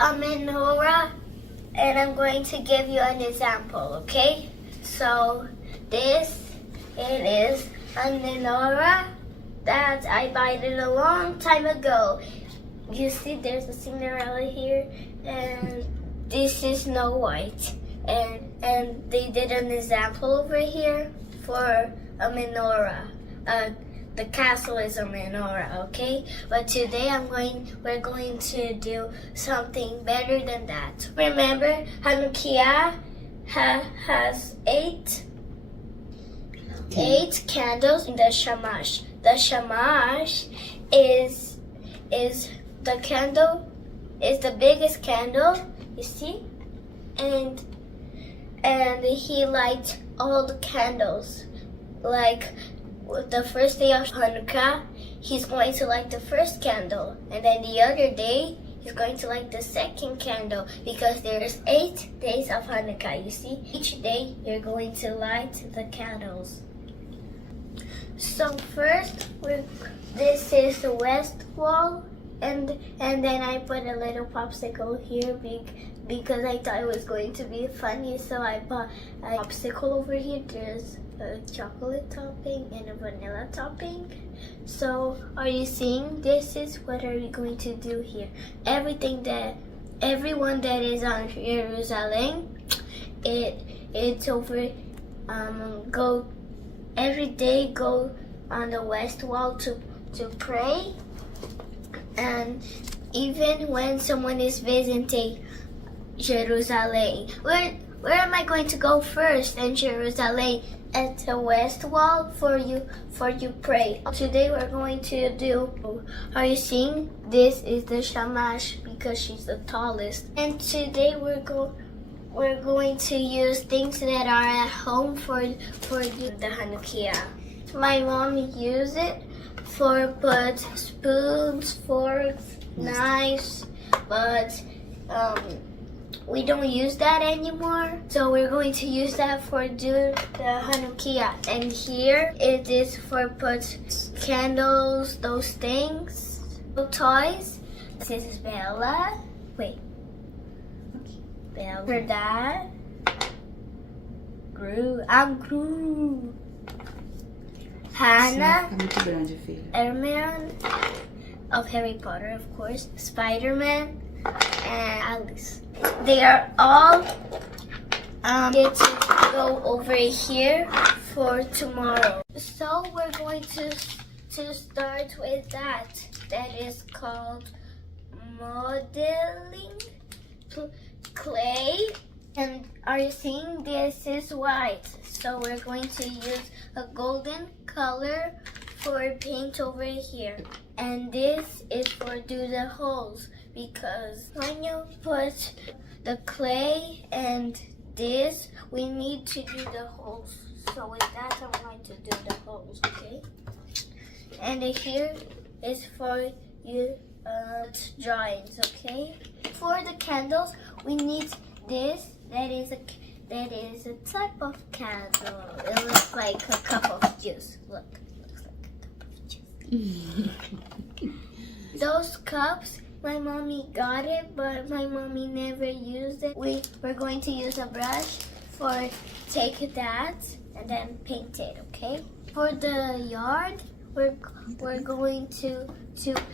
a menorah, and I'm going to give you an example, okay? So this, it is a menorah that I bought it a long time ago. You see there's a Cinderella here, and this is Snow White. And they did an example over here for a menorah. The castle is a menorah, okay? But today we're going to do something better than that. Remember, Hanukkiah has eight candles in the shamash. The shamash is the candle, is the biggest candle, you see? And he lights all the candles. Like the first day of Hanukkah, he's going to light the first candle, and then the other day he's going to light the second candle, because there's 8 days of Hanukkah. You see, each day you're going to light the candles. So first, this is the west wall, and then I put a little popsicle here because I thought it was going to be funny. So I bought a popsicle over here. There's a chocolate topping and a vanilla topping. So are you seeing? This is what are we going to do here. Everyone that is on Yerushalayim, it's over. Go every day. Go on the west wall to pray, and even when someone is visiting Jerusalem, where am I going to go first in Jerusalem? At the west wall for you pray. Today we're going to do, are you seeing? This is the shamash because she's the tallest. And today we're going to use things that are at home for the Hanukkiah. My mom used it for put spoons, forks, knives, but we don't use that anymore. So we're going to use that for do the Hanukkiah. And here it is for put candles, those things, toys. This is Bella. Wait. Bella. For that. Gru. I'm Gru. Hannah. Hermione of Harry Potter, of course. Spider-Man. And Alice. They are all get to go over here for tomorrow. So we're going to start with that. That is called modeling clay. And are you seeing? This is white. So we're going to use a golden color for paint over here. And this is for do the holes, because when you put the clay and this, we need to do the holes. So with that, I'm going to do the holes, okay? And here is for you drawings, okay? For the candles, we need this. That is a type of candle. It looks like a cup of juice. Look, it looks like a cup of juice. Those cups, my mommy got it, but my mommy never used it. We're going to use a brush for take that and then paint it, okay? For the yard, we're going to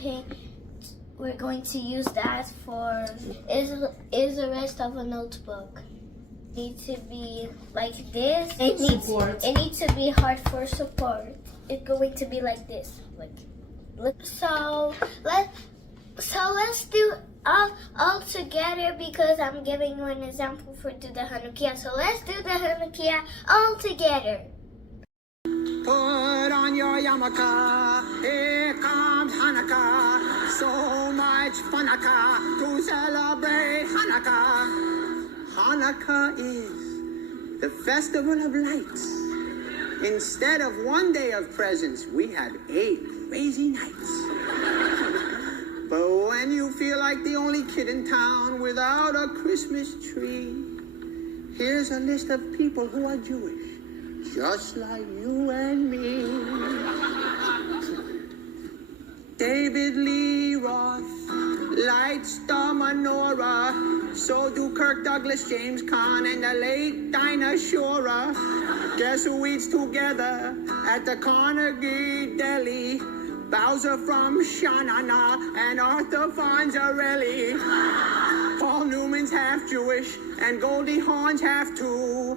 paint. We're going to use that for is the rest of a notebook. It needs to be like this. It needs to be hard for support. It's going to be like this. So let's do all together, because I'm giving you an example for do the Hanukkiah. So let's do the Hanukkiah all together. Put on your yarmulke, here comes Hanukkah. So much funaka to celebrate Hanukkah. Hanukkah is the festival of lights. Instead of one day of presents, we had 8 crazy nights. But when you feel like the only kid in town without a Christmas tree, here's a list of people who are Jewish, just like you and me. David Lee Roth, lights the menorah. So do Kirk Douglas, James Caan, and the late Dinah Shore. Guess who eats together at the Carnegie Deli? Bowser from Shanana and Arthur Fonzarelli. Paul Newman's half Jewish and Goldie Hawn's half too.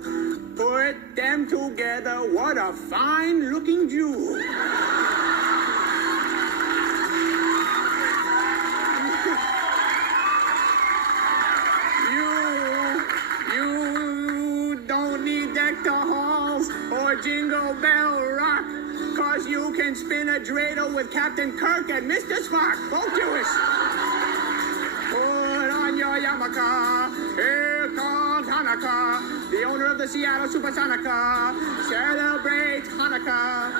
Put them together, what a fine-looking Jew. You don't need Decoart halls or Jingle Bell Rock, 'cause you can spin a dreidel with Captain Kirk and Mr. Spock, both Jewish. Put on your yarmulke, here comes Hanukkiah. The owner of the Seattle Supersonica celebrates Hanukkah.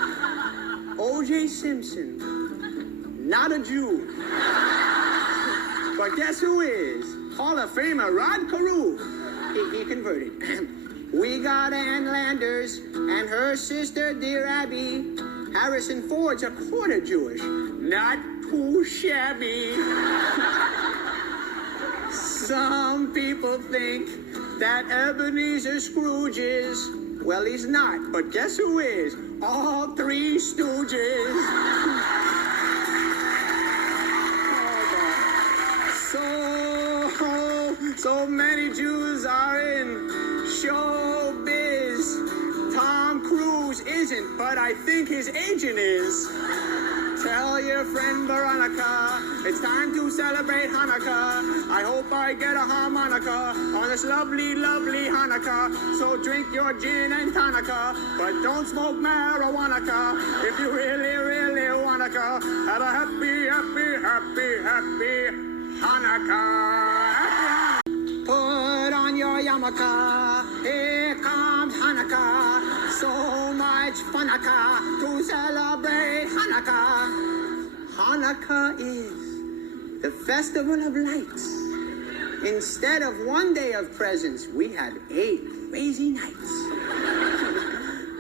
O.J. Simpson, not a Jew. But guess who is? Hall of Famer Rod Carew. He converted. We got Ann Landers and her sister, dear Abby. Harrison Ford's a quarter Jewish, not too shabby. Some people think that Ebenezer Scrooge is, well, he's not, but guess who is? All three Stooges. So many Jews are in showbiz. Tom Cruise isn't, but I think his agent is. Tell your friend Veronica, it's time to celebrate Hanukkah. I hope I get a harmonica on this lovely, lovely Hanukkah. So drink your gin and tonica, but don't smoke marijuana. If you really, really wanna go, have a happy, happy, happy, happy Hanukkah. Put on your yarmulke, here comes Hanukkah. So much funaka to celebrate Hanukkah. Hanukkah is the festival of lights. Instead of one day of presents, we had 8 crazy nights.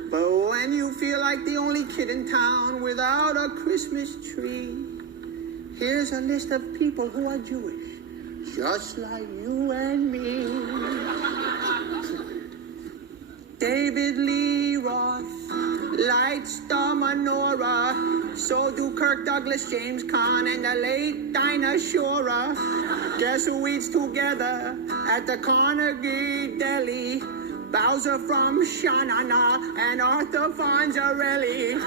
But when you feel like the only kid in town without a Christmas tree, here's a list of people who are Jewish, just like you and me. David Lee Roth lights the menorah. So do Kirk Douglas, James Caan, and the late Dinah Shore. Guess who eats together at the Carnegie Deli? Bowser from Shanana and Arthur Fonzarelli.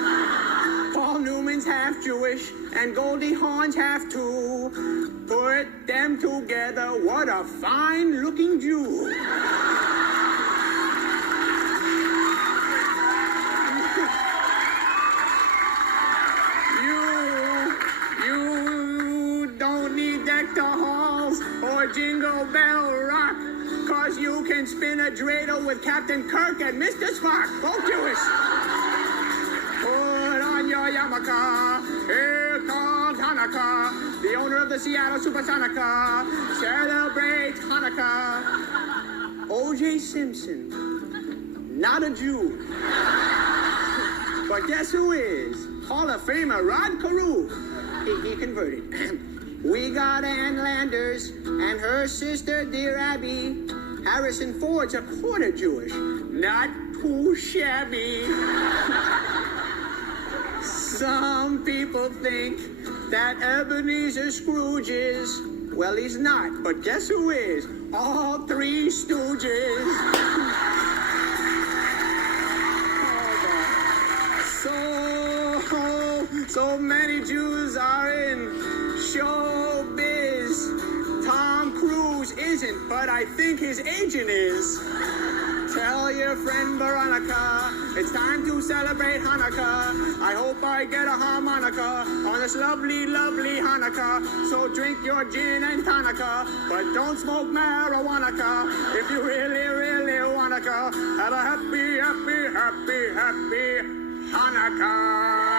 Paul Newman's half Jewish and Goldie Hawn's half too. Put them together, what a fine-looking Jew. You don't need Decoart halls or Jingle Bell Rock, 'cause you can spin a dreidel with Captain Kirk and Mr. Spock, both Jewish. Put on your yarmulke, here comes Hanukkah. The owner of the Seattle Supersonica celebrates Hanukkah. O.J. Simpson, not a Jew. But guess who is? Hall of Famer Rod Carew. He converted. We got Ann Landers and her sister, dear Abby. Harrison Ford's a quarter Jewish, not too shabby. Some people think that Ebenezer Scrooge is, well, he's not, but guess who is? All three Stooges. So many Jews are in showbiz. Tom Cruise isn't, but I think his agent is. Tell your friend Veronica, it's time to celebrate Hanukkah. I hope I get a harmonica on this lovely, lovely Hanukkah. So drink your gin and tonica, but don't smoke marijuana. If you really, really wanna go, have a happy, happy, happy, happy Hanukkah.